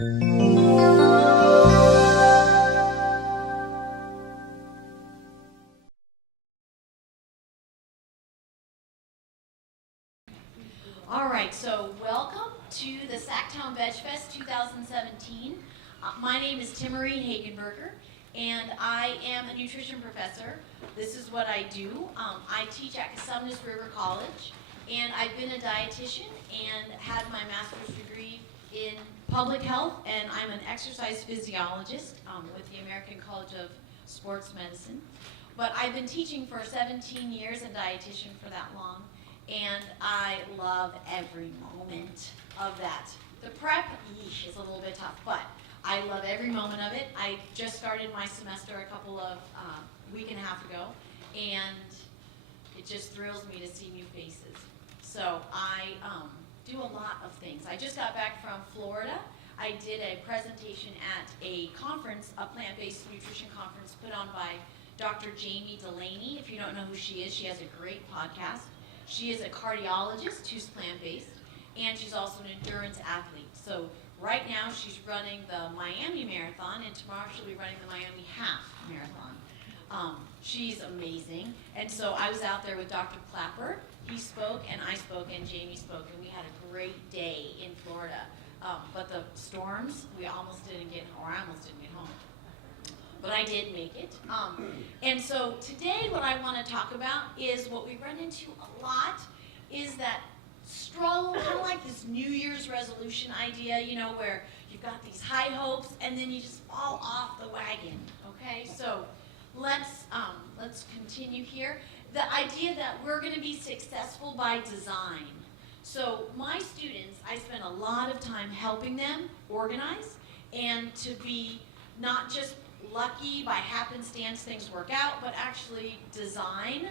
All right, so welcome to the SacTown VegFest 2017. My name is Timaree Hagenburger, and I am a nutrition professor. This is what I do. I teach at Cosumnes River College, and I've been a dietitian and had my master's degree in public health, and I'm an exercise physiologist with the American College of Sports Medicine. But I've been teaching for 17 years and dietitian for that long. And I love every moment of that. The prep, yeesh, is a little bit tough, but I love every moment of it. I just started my semester a couple of week and a half ago, and it just thrills me to see new faces. So I do a lot of things. I just got back from Florida. I did a presentation at a conference, a plant-based nutrition conference put on by Dr. Jamie Delaney. If you don't know who she is, she has a great podcast. She is a cardiologist who's plant-based, and she's also an endurance athlete. So right now she's running the Miami Marathon, and tomorrow she'll be running the Miami Half Marathon. She's amazing. And so I was out there with Dr. Clapper. He spoke, and I spoke, and Jamie spoke, and we had a great day in Florida. But the storms, we almost didn't get home, or I almost didn't get home. But I did make it. And so today what I want to talk about is what we run into a lot is that struggle, kind of like this New Year's resolution idea, you know, where you've got these high hopes and then you just fall off the wagon, okay? So let's continue here. The idea that we're going to be successful by design. So my students, I spend a lot of time helping them organize and to be not just lucky by happenstance things work out, but actually design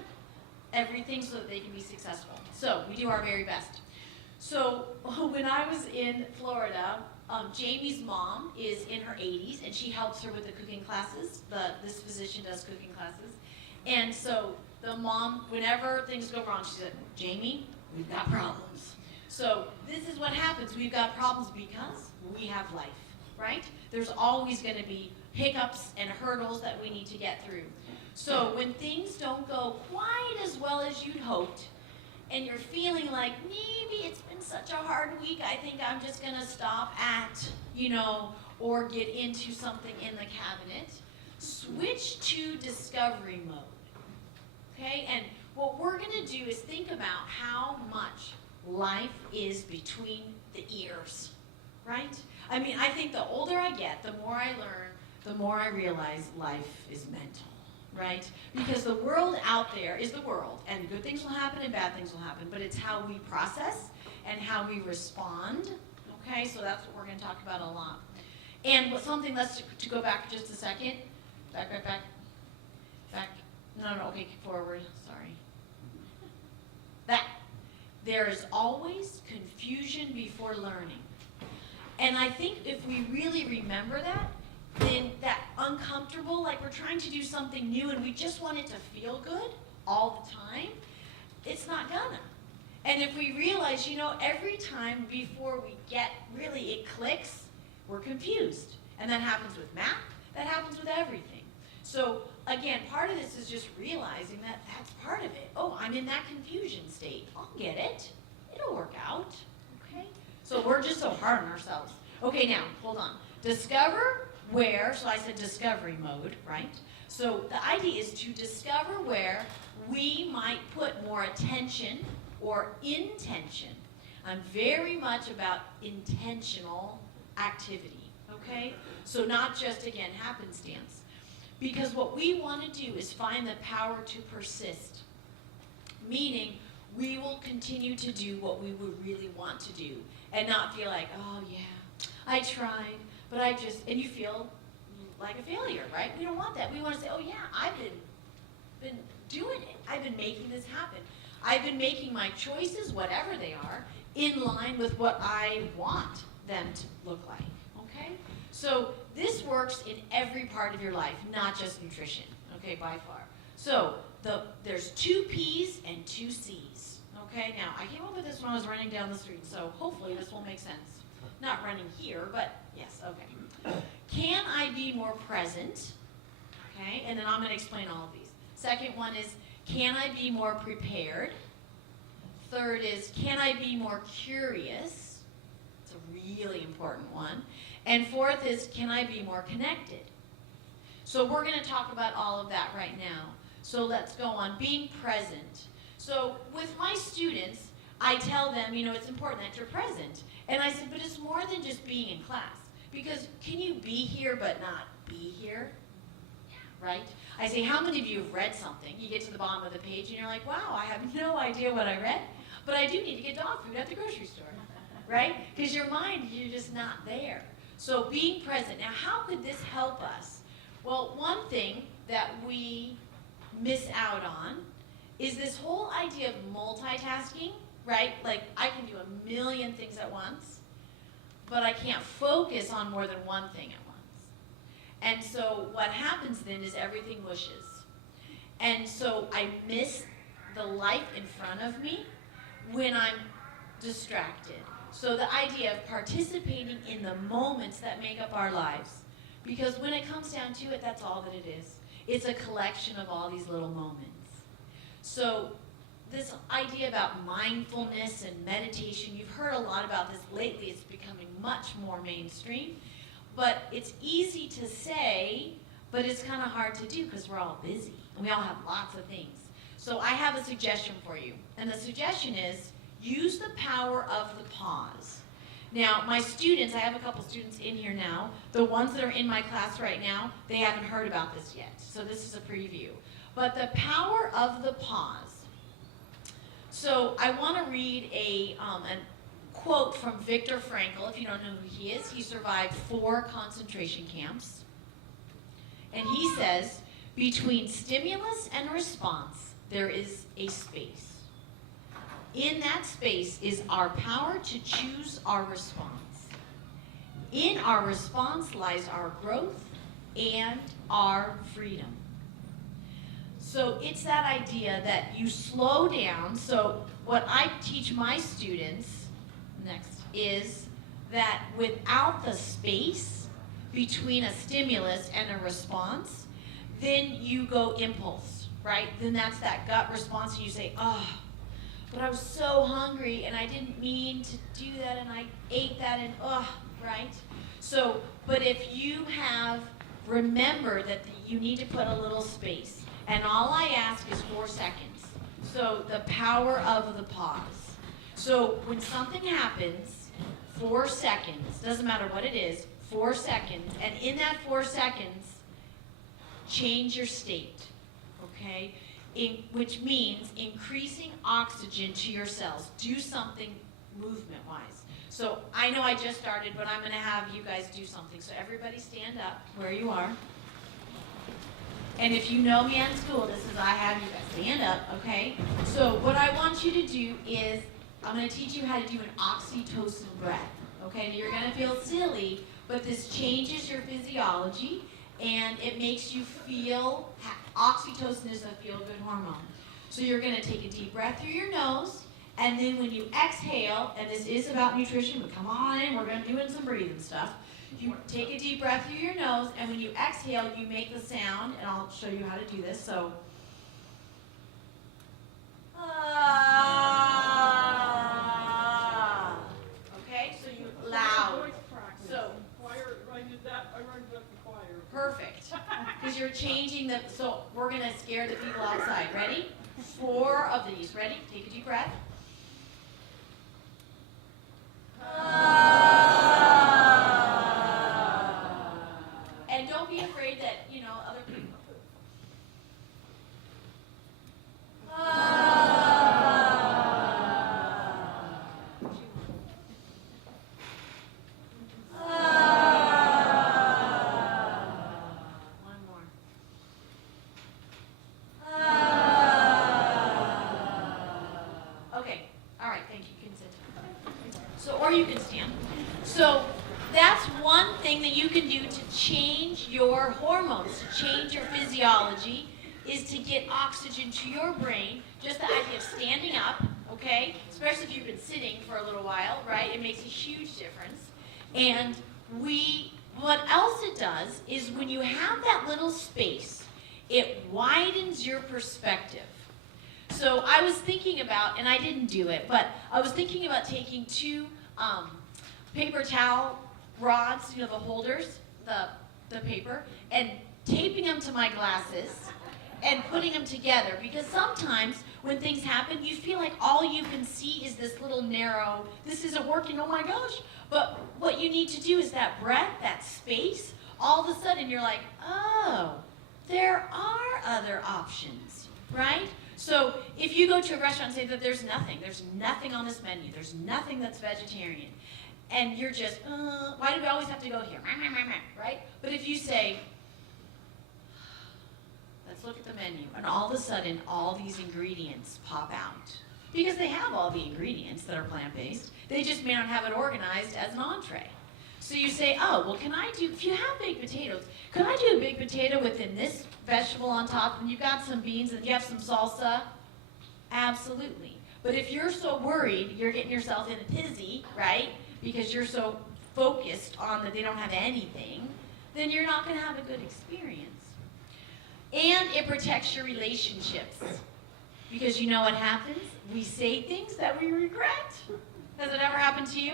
everything so that they can be successful. So we do our very best. So when I was in Florida, Jamie's mom is in her 80s, and she helps her with the cooking classes. This physician does cooking classes. And so the mom, whenever things go wrong, she said, Jamie, we've got problems. So this is what happens. We've got problems because we have life, right? There's always going to be hiccups and hurdles that we need to get through. So when things don't go quite as well as you'd hoped, and you're feeling like maybe it's been such a hard week, I think I'm just gonna stop at, you know, or get into something in the cabinet, switch to discovery mode, okay? And what we're gonna do is think about how much life is between the ears, right? I mean, I think the older I get, the more I learn, the more I realize life is mental, right? Because the world out there is the world, and good things will happen and bad things will happen, but it's how we process and how we respond, okay? So that's what we're going to talk about a lot. And something, to go back just a second. Back. No, okay, forward, sorry. That. There is always confusion before learning. And I think if we really remember that, then that uncomfortable, like we're trying to do something new and we just want it to feel good all the time, it's not gonna. And if we realize, you know, every time before we get really it clicks, we're confused. And that happens with math, that happens with everything. So again, part of this is just realizing that that's part of it. Oh, I'm in that confusion state. I'll get it. It'll work out, okay? So we're just so hard on ourselves. Okay, now, hold on. Discover where, so I said discovery mode, right? So the idea is to discover where we might put more attention or intention. I'm very much about intentional activity, okay? So not just, again, happenstance. Because what we want to do is find the power to persist, meaning we will continue to do what we would really want to do and not feel like, oh yeah, I tried, but and you feel like a failure, right? We don't want that. We want to say, oh yeah, I've been doing it. I've been making this happen. I've been making my choices, whatever they are, in line with what I want them to look like, okay? So this works in every part of your life, not just nutrition, okay, by far. So there's 2 P's and 2 C's, okay? Now, I came up with this when I was running down the street, so hopefully this will make sense. Not running here, but Yes, okay. Can I be more present? Okay, and then I'm going to explain all of these. Second one is, can I be more prepared? Third is, can I be more curious? It's a really important one. And fourth is, can I be more connected? So we're going to talk about all of that right now. So let's go on. Being present. So with my students, I tell them, you know, it's important that you're present. And I said, but it's more than just being in class. Because can you be here but not be here? Right? I say, how many of you have read something? You get to the bottom of the page and you're like, wow, I have no idea what I read, but I do need to get dog food at the grocery store, right? Because your mind, you're just not there. So being present. Now, how could this help us? Well, one thing that we miss out on is this whole idea of multitasking, right? Like, I can do a million things at once, but I can't focus on more than one thing at once. And so what happens then is everything mushes. And so I miss the life in front of me when I'm distracted. So the idea of participating in the moments that make up our lives, because when it comes down to it, that's all that it is. It's a collection of all these little moments. So this idea about mindfulness and meditation, you've heard a lot about this lately. It's becoming much more mainstream. But it's easy to say, but it's kind of hard to do because we're all busy and we all have lots of things. So I have a suggestion for you. And the suggestion is use the power of the pause. Now, my students, I have a couple students in here now. The ones that are in my class right now, they haven't heard about this yet. So this is a preview. But the power of the pause. So I want to read an quote from Viktor Frankl. If you don't know who he is, he survived 4 concentration camps. And he says, between stimulus and response, there is a space. In that space is our power to choose our response. In our response lies our growth and our freedom. So it's that idea that you slow down. So what I teach my students next is that without the space between a stimulus and a response, then you go impulse, right? Then that's that gut response and you say, oh, but I was so hungry and I didn't mean to do that and I ate that and right? So, but if you have, remember that you need to put a little space. And all I ask is 4 seconds. So the power of the pause. So when something happens, 4 seconds, doesn't matter what it is, 4 seconds, and in that 4 seconds, change your state, okay? Which means increasing oxygen to your cells. Do something movement-wise. So I know I just started, but I'm going to have you guys do something. So everybody stand up where you are. And if you know me in school, this is I have you guys stand up, okay? So what I want you to do is, I'm going to teach you how to do an oxytocin breath, okay? Now you're going to feel silly, but this changes your physiology, and it makes you feel, oxytocin is a feel-good hormone. So you're going to take a deep breath through your nose, and then when you exhale, and this is about nutrition, but come on in, we're going to do some breathing stuff. You take a deep breath through your nose, and when you exhale, you make the sound, and I'll show you how to do this. So, okay, so you loud. So, I did that. I learned that in choir. Perfect, because you're changing the. So we're gonna scare the people outside. Ready? 4 of these. Ready? Take a deep breath. And don't be afraid that, other people. One more. Okay. All right. Thank you. You can sit. So, or you can stand. So that's one thing that you can do to change your hormones, to change your physiology, is to get oxygen to your brain. Just the idea of standing up, okay? Especially if you've been sitting for a little while, right? It makes a huge difference. And what else it does is when you have that little space, it widens your perspective. So I was thinking about, and I didn't do it, but I was thinking about taking two paper towel rods, the holders, the paper, and taping them to my glasses and putting them together, because sometimes when things happen, you feel like all you can see is this little narrow, this isn't working, oh my gosh. But what you need to do is that breadth, that space, all of a sudden you're like, oh, there are other options, right? So if you go to a restaurant and say that there's nothing on this menu, there's nothing that's vegetarian, and you're just, why do we always have to go here, right? But if you say, let's look at the menu, and all of a sudden, all these ingredients pop out. Because they have all the ingredients that are plant-based, they just may not have it organized as an entree. So you say, oh, well, if you have baked potatoes, could I do a baked potato within this vegetable on top, and you've got some beans, and you have some salsa? Absolutely. But if you're so worried, you're getting yourself in a tizzy, right? Because you're so focused on that they don't have anything, then you're not going to have a good experience. And it protects your relationships. Because you know what happens? We say things that we regret. Has it ever happened to you?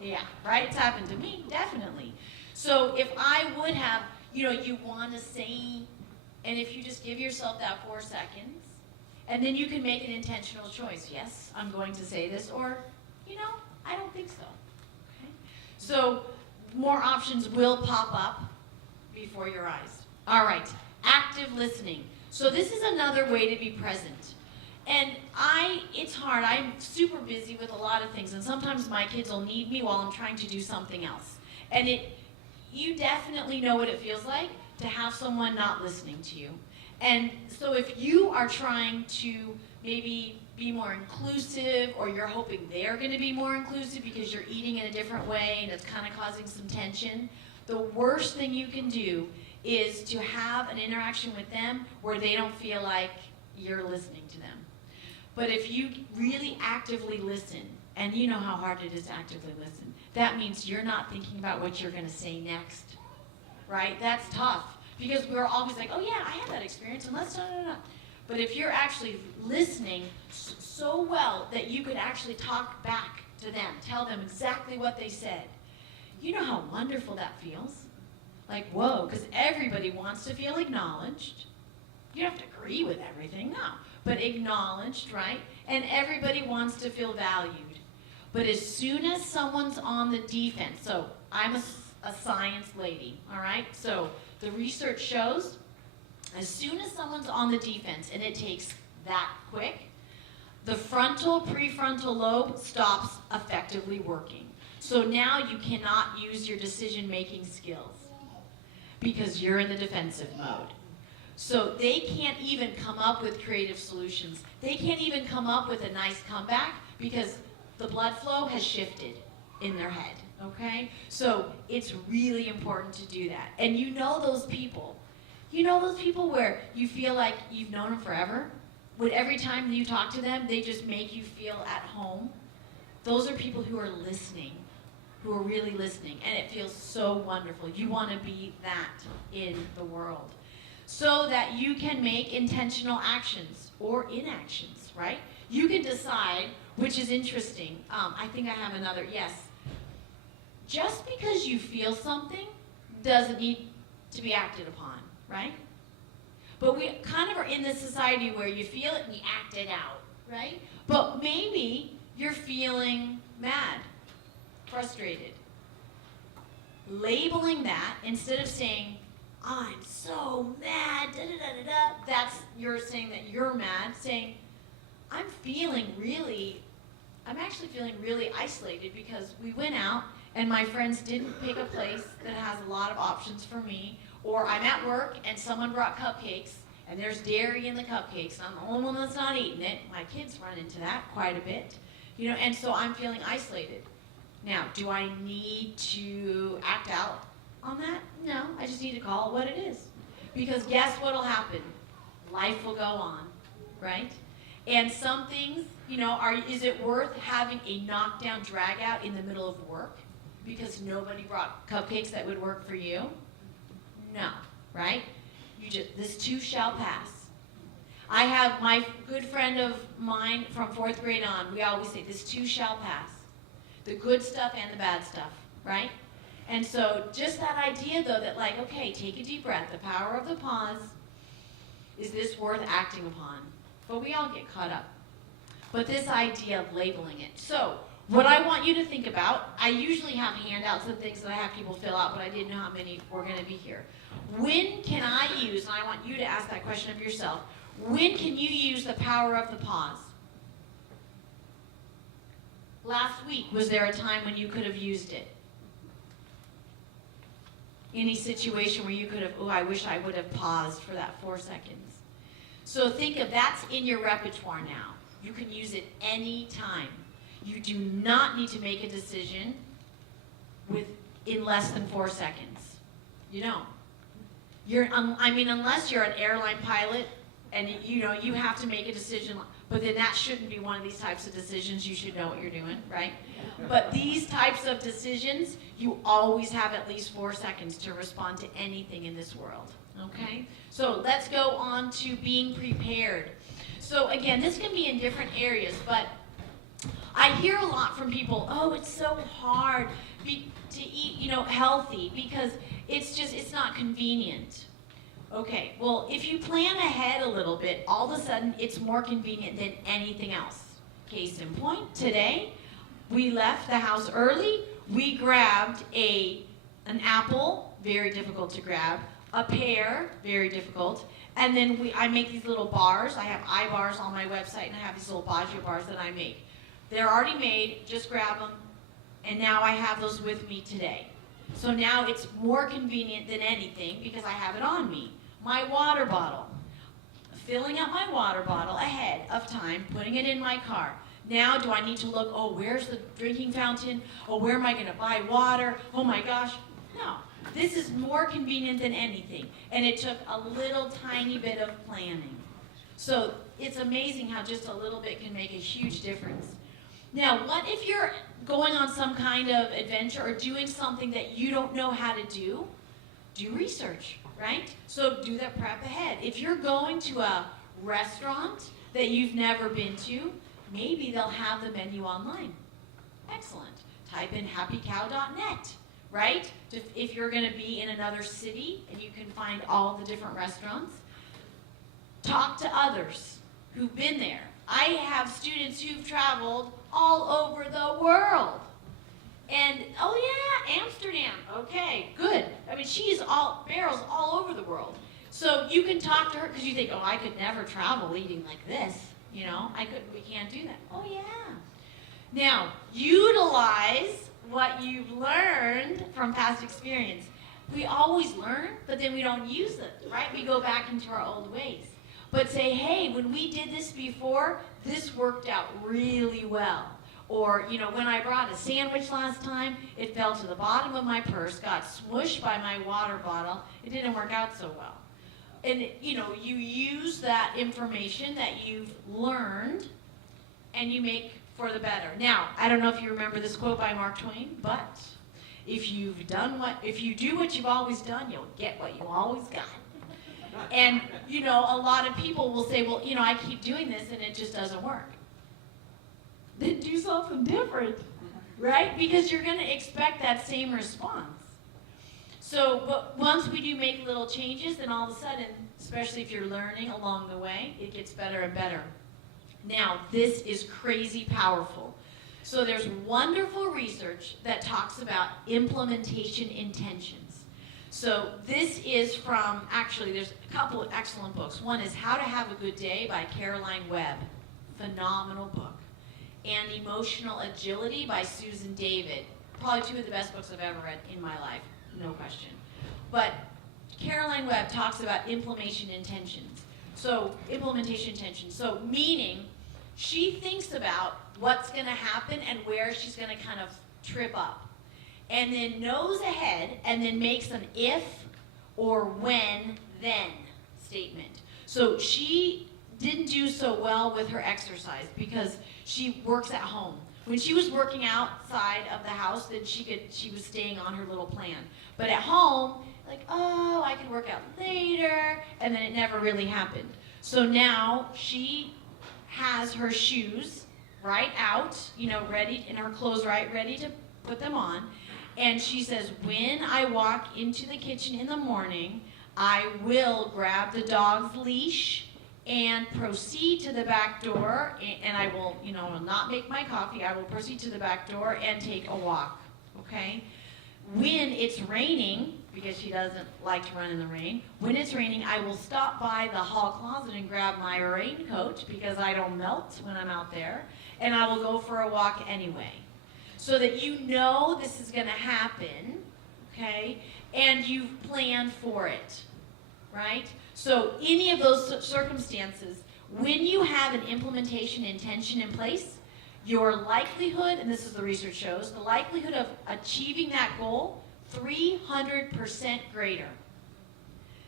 Yeah, right? It's happened to me, definitely. So if I would have, you want to say, and if you just give yourself that 4 seconds, and then you can make an intentional choice. Yes, I'm going to say this, or, I don't think so. Okay? So more options will pop up before your eyes. All right. Active listening. So this is another way to be present. And it's hard. I'm super busy with a lot of things, and sometimes my kids will need me while I'm trying to do something else. And you definitely know what it feels like to have someone not listening to you. And so if you are trying to maybe be more inclusive, or you're hoping they're going to be more inclusive because you're eating in a different way and it's kind of causing some tension, the worst thing you can do is to have an interaction with them where they don't feel like you're listening to them. But if you really actively listen, and you know how hard it is to actively listen, that means you're not thinking about what you're going to say next, right? That's tough, because we're always like, oh yeah, I had that experience, and let's, no. But if you're actually listening so well that you could actually talk back to them, tell them exactly what they said, you know how wonderful that feels? Like, whoa, because everybody wants to feel acknowledged. You don't have to agree with everything, no, but acknowledged, right? And everybody wants to feel valued. But as soon as someone's on the defense, so I'm a science lady, all right? So the research shows as soon as someone's on the defense, and it takes that quick, the prefrontal lobe stops effectively working. So now you cannot use your decision-making skills because you're in the defensive mode. So they can't even come up with creative solutions. They can't even come up with a nice comeback because the blood flow has shifted in their head, okay? So it's really important to do that. And you know those people. You know those people where you feel like you've known them forever? When every time you talk to them, they just make you feel at home? Those are people who are listening, who are really listening, and it feels so wonderful. You want to be that in the world so that you can make intentional actions or inactions, right? You can decide, which is interesting. I think I have another, yes. Just because you feel something doesn't need to be acted upon, right? But we kind of are in this society where you feel it and you act it out, right? But maybe you're feeling mad, frustrated. Labeling that instead of saying, I'm so mad, that's, you're saying that you're mad, saying, I'm actually feeling really isolated because we went out and my friends didn't pick a place that has a lot of options for me, or I'm at work and someone brought cupcakes and there's dairy in the cupcakes and I'm the only one that's not eating it. My kids run into that quite a bit, and so I'm feeling isolated. Now, do I need to act out on that? No, I just need to call it what it is. Because guess what will happen? Life will go on, right? And some things, is it worth having a knockdown drag out in the middle of work? because nobody brought cupcakes that would work for you? No, right? This too shall pass. I have my good friend of mine from 4th grade on, we always say, this too shall pass. The good stuff and the bad stuff, right? And so just that idea though that like, okay, take a deep breath, the power of the pause, is this worth acting upon? But we all get caught up. But this idea of labeling it. So what I want you to think about, I usually have handouts and things that I have people fill out, but I didn't know how many were going to be here. When can I use, and I want you to ask that question of yourself, when can you use the power of the pause? Last week, was there a time when you could have used it? Any situation where you could have, oh, I wish I would have paused for that 4 seconds. So think of that's in your repertoire now. You can use it any time. You do not need to make a decision in less than 4 seconds. You don't. Unless you're an airline pilot and you have to make a decision, but then that shouldn't be one of these types of decisions. You should know what you're doing, right? But these types of decisions, you always have at least 4 seconds to respond to anything in this world, okay? So let's go on to being prepared. So again, this can be in different areas, but I hear a lot from people, oh, it's so hard to eat, healthy because it's not convenient. Okay, well, if you plan ahead a little bit, all of a sudden it's more convenient than anything else. Case in point, today we left the house early. We grabbed an apple, very difficult to grab, a pear, very difficult, and then I make these little bars. I have iBars on my website, and I have these little Baggio bars that I make. They're already made, just grab them, and now I have those with me today. So now it's more convenient than anything because I have it on me. My water bottle, filling up my water bottle ahead of time, putting it in my car. Now do I need to look, oh, where's the drinking fountain? Oh, where am I going to buy water? Oh my gosh. No, this is more convenient than anything. And it took a little tiny bit of planning. So it's amazing how just a little bit can make a huge difference. Now, what if you're going on some kind of adventure or doing something that you don't know how to do? Do research, right? So do that prep ahead. If you're going to a restaurant that you've never been to, maybe they'll have the menu online. Excellent. Type in happycow.net, right? If you're going to be in another city and you can find all the different restaurants, talk to others who've been there. I have students who've traveled all over the world. And, oh yeah, Amsterdam, okay, good. I mean, she's barrels all over the world. So you can talk to her, because you think, oh, I could never travel eating like this. We can't do that. Oh yeah. Now, utilize what you've learned from past experience. We always learn, but then we don't use it, right? We go back into our old ways. But say, hey, when we did this before, this worked out really well. Or, when I brought a sandwich last time, it fell to the bottom of my purse, got smushed by my water bottle. It didn't work out so well. And, you use that information that you've learned and you make for the better. Now, I don't know if you remember this quote by Mark Twain, but if you do what you've always done, you'll get what you always got. And, a lot of people will say, well, I keep doing this and it just doesn't work. Then do something different, right? Because you're going to expect that same response. So, but once we do make little changes, then all of a sudden, especially if you're learning along the way, it gets better and better. Now, this is crazy powerful. So there's wonderful research that talks about implementation intentions. So this is from, actually, there's a couple of excellent books. One is How to Have a Good Day by Caroline Webb. Phenomenal book. And Emotional Agility by Susan David. Probably two of the best books I've ever read in my life, no question. But Caroline Webb talks about implementation intentions. So implementation intentions. So meaning she thinks about what's going to happen and where she's going to kind of trip up. And then knows ahead and then makes an if or when then statement. So she didn't do so well with her exercise because she works at home. When she was working outside of the house, then she was staying on her little plan. But at home, like, oh, I could work out later, and then it never really happened. So now she has her shoes right out, ready, and her clothes ready to put them on. And she says, when I walk into the kitchen in the morning, I will grab the dog's leash and proceed to the back door, and I will, not make my coffee. I will proceed to the back door and take a walk, okay? When it's raining, because she doesn't like to run in the rain, when it's raining, I will stop by the hall closet and grab my raincoat because I don't melt when I'm out there, and I will go for a walk anyway. So that you know this is going to happen, okay, and you've planned for it, right? So any of those circumstances, when you have an implementation intention in place, your likelihood, and this is the research shows, the likelihood of achieving that goal, 300% greater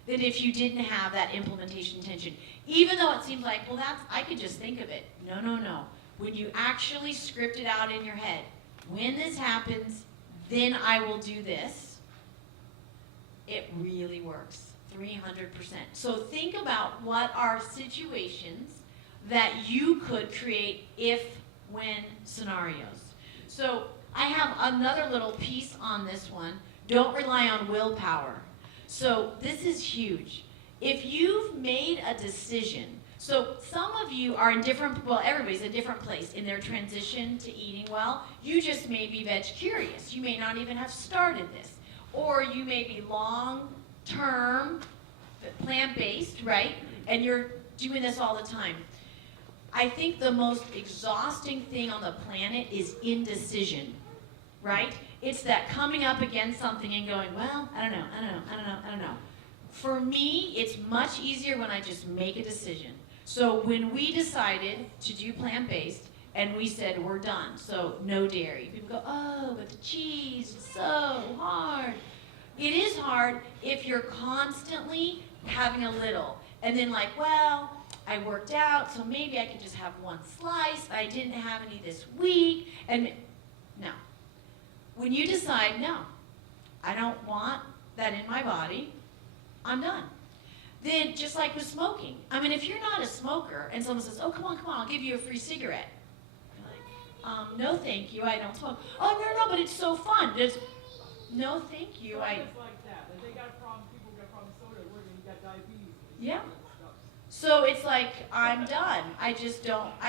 than if you didn't have that implementation intention. Even though it seems like, well, I could just think of it. No, no, no. When you actually script it out in your head, when this happens, then I will do this, it really works, 300%. So think about what are situations that you could create if-when scenarios. So I have another little piece on this one. Don't rely on willpower. So this is huge. If you've made a decision, so some of you are in different, well, everybody's in a different place in their transition to eating well. You just may be veg curious. You may not even have started this. Or you may be long-term plant-based, right? And you're doing this all the time. I think the most exhausting thing on the planet is indecision, right? It's that coming up against something and going, well, I don't know. For me, it's much easier when I just make a decision. So when we decided to do plant-based, and we said we're done, so no dairy. People go, oh, but the cheese is so hard. It is hard if you're constantly having a little, and then like, well, I worked out, so maybe I could just have one slice. I didn't have any this week, and no. When you decide, no, I don't want that in my body, I'm done. Then, just like with smoking, I mean, if you're not a smoker and someone says, oh, come on, I'll give you a free cigarette. You're like, no, thank you, I don't smoke. Oh, no, but it's so fun. No, thank you. It's like that. If they got a problem, people got problems with soda, where you got diabetes. Yeah. So it's like, I'm done. I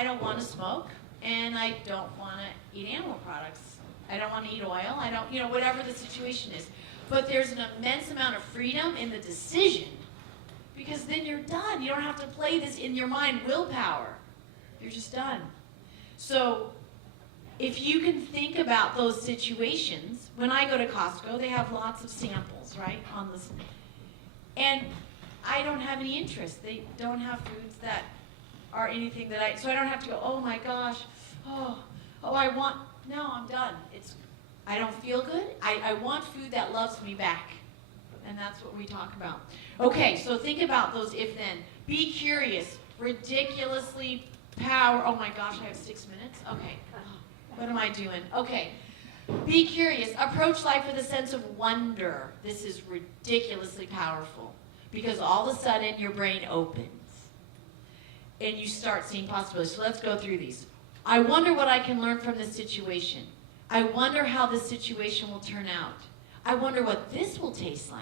don't want to smoke, and I don't want to eat animal products. I don't want to eat oil. I don't, whatever the situation is. But there's an immense amount of freedom in the decision. Because then you're done. You don't have to play this in your mind, willpower. You're just done. So if you can think about those situations, when I go to Costco, they have lots of samples, right, on this. And I don't have any interest. They don't have foods that are anything that so I don't have to go, oh my gosh, no, I'm done. I don't feel good. I want food that loves me back. And that's what we talk about. Okay, so think about those if-then. Be curious. Ridiculously oh my gosh, I have 6 minutes? Okay. What am I doing? Okay. Be curious. Approach life with a sense of wonder. This is ridiculously powerful because all of a sudden your brain opens and you start seeing possibilities. So let's go through these. I wonder what I can learn from this situation. I wonder how this situation will turn out. I wonder what this will taste like.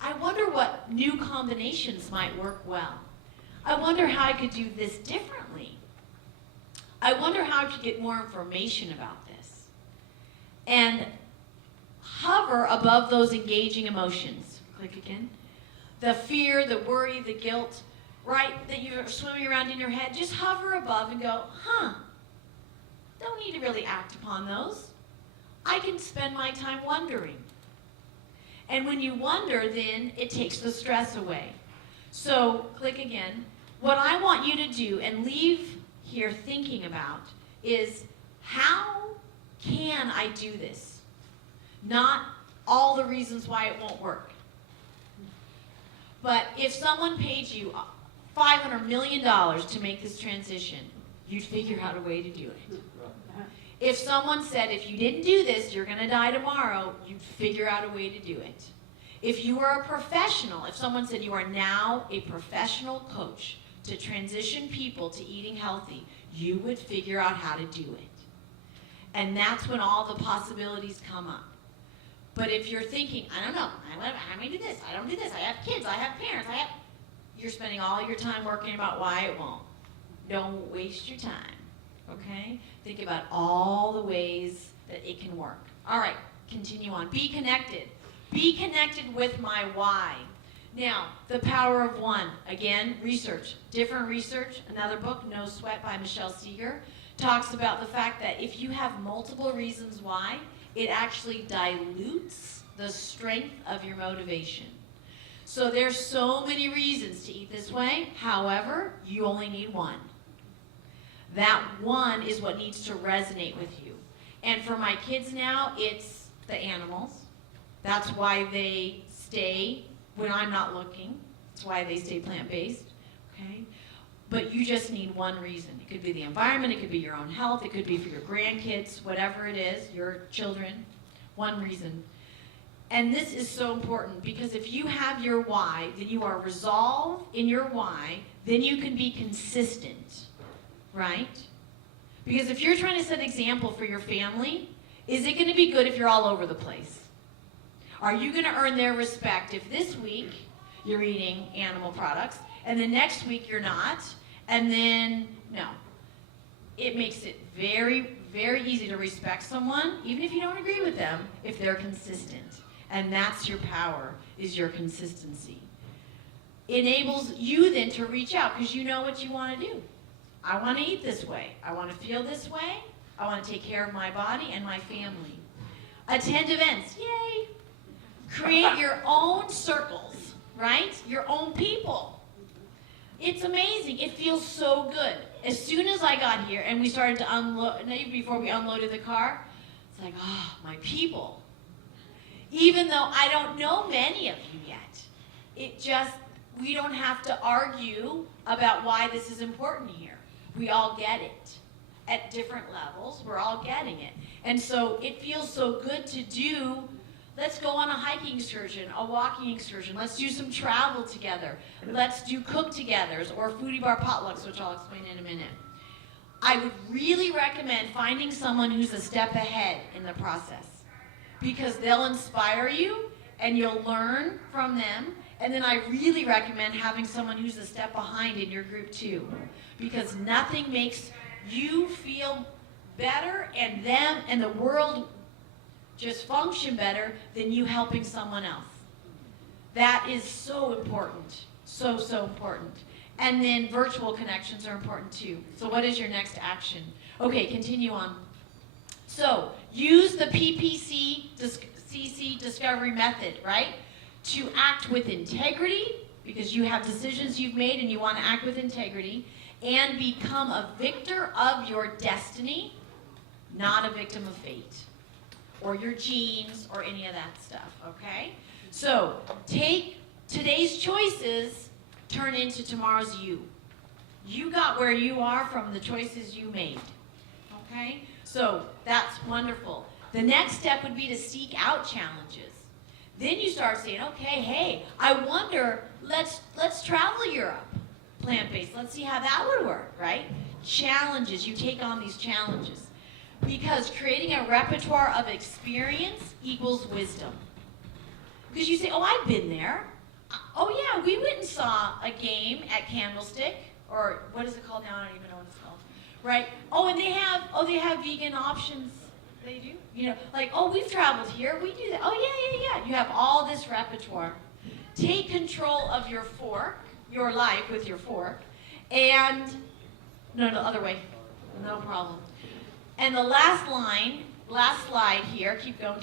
I wonder what new combinations might work well. I wonder how I could do this differently. I wonder how I could get more information about this. And hover above those engaging emotions. Click again. The fear, the worry, the guilt, right, that you're swimming around in your head. Just hover above and go, don't need to really act upon those. I can spend my time wondering. And when you wonder, then it takes the stress away. So, click again. What I want you to do and leave here thinking about is how can I do this? Not all the reasons why it won't work. But if someone paid you $500 million to make this transition, you'd figure out a way to do it. If someone said, if you didn't do this, you're gonna die tomorrow, you'd figure out a way to do it. If you were a professional, if someone said you are now a professional coach to transition people to eating healthy, you would figure out how to do it. And that's when all the possibilities come up. But if you're thinking, I don't know, how do I do this? I don't do this. I have kids, I have parents, you're spending all your time worrying about why it won't. Don't waste your time, okay? Think about all the ways that it can work. All right, continue on. Be connected. Be connected with my why. Now, the power of one. Again, research. Different research. Another book, No Sweat by Michelle Seeger, talks about the fact that if you have multiple reasons why, it actually dilutes the strength of your motivation. So there's so many reasons to eat this way. However, you only need one. That one is what needs to resonate with you. And for my kids now, it's the animals. That's why they stay when I'm not looking. That's why they stay plant-based, okay? But you just need one reason. It could be the environment, it could be your own health, it could be for your grandkids, whatever it is, your children, one reason. And this is so important because if you have your why, then you are resolved in your why, then you can be consistent, right? Because if you're trying to set an example for your family, is it going to be good if you're all over the place? Are you going to earn their respect if this week you're eating animal products and the next week you're not? And then, no. It makes it very, very easy to respect someone, even if you don't agree with them, if they're consistent. And that's your power, is your consistency. Enables you then to reach out because you know what you want to do. I want to eat this way. I want to feel this way. I want to take care of my body and my family. Attend events. Yay! Create your own circles, right? Your own people. It's amazing. It feels so good. As soon as I got here and we started to unload, even before we unloaded the car, it's like, oh, my people. Even though I don't know many of you yet, we don't have to argue about why this is important here. We all get it. At different levels, we're all getting it. And so it feels so good to do. Let's go on a hiking excursion, a walking excursion. Let's do some travel together. Let's do cook-togethers or foodie bar potlucks, which I'll explain in a minute. I would really recommend finding someone who's a step ahead in the process because they'll inspire you and you'll learn from them. And then I really recommend having someone who's a step behind in your group too because nothing makes you feel better and them and the world just function better than you helping someone else. That is so important, so, so important. And then virtual connections are important too. So what is your next action? Okay, continue on. So use the PPCC discovery method, right? To act with integrity, because you have decisions you've made and you want to act with integrity, and become a victor of your destiny, not a victim of fate, or your genes, or any of that stuff, okay? So, take today's choices, turn into tomorrow's you. You got where you are from the choices you made, okay? So, that's wonderful. The next step would be to seek out challenges. Then you start saying, okay, hey, I wonder, let's travel Europe, plant-based. Let's see how that would work, right? Challenges, you take on these challenges. Because creating a repertoire of experience equals wisdom. Because you say, oh, I've been there. Oh yeah, we went and saw a game at Candlestick, or what is it called now? I don't even know what it's called. Right? Oh, and they have vegan options. They do? You know, like, oh, we've traveled here, we do that. Oh yeah. You have all this repertoire. Take control of your fork, your life with your fork, and, no, other way, no problem. And the last slide here, keep going,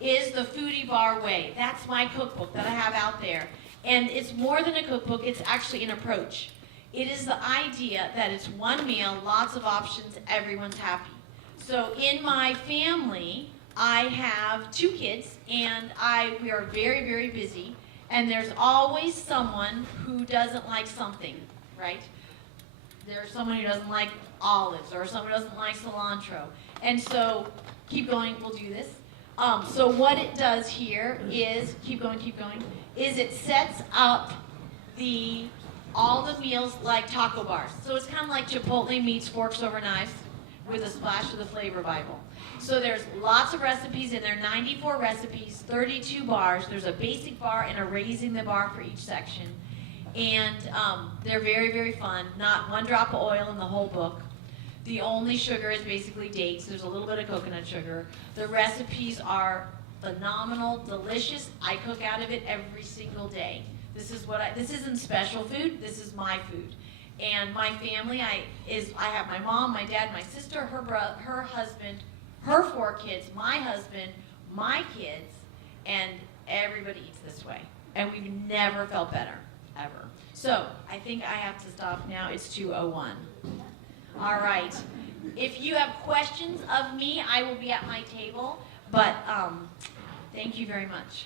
is the Foodie Bar Way. That's my cookbook that I have out there. And it's more than a cookbook, it's actually an approach. It is the idea that it's one meal, lots of options, everyone's happy. So in my family, I have 2 kids, and we are very, very busy, and there's always someone who doesn't like something, right? There's someone who doesn't like olives, or someone who doesn't like cilantro. And so, keep going, we'll do this. So what it does here is, keep going, is it sets up all the meals like taco bars. So it's kind of like Chipotle meets forks over knives with a splash of the flavor Bible. So there's lots of recipes in there, 94 recipes, 32 bars. There's a basic bar and a raising the bar for each section. And they're very, very fun. Not one drop of oil in the whole book. The only sugar is basically dates. There's a little bit of coconut sugar. The recipes are phenomenal, delicious. I cook out of it every single day. This isn't special food. This is my food. And my family, I have my mom, my dad, my sister, her brother, her husband, her 4 kids, my husband, my kids, and everybody eats this way. And we've never felt better, ever. So I think I have to stop now. It's 2:01. All right. If you have questions of me, I will be at my table. But thank you very much.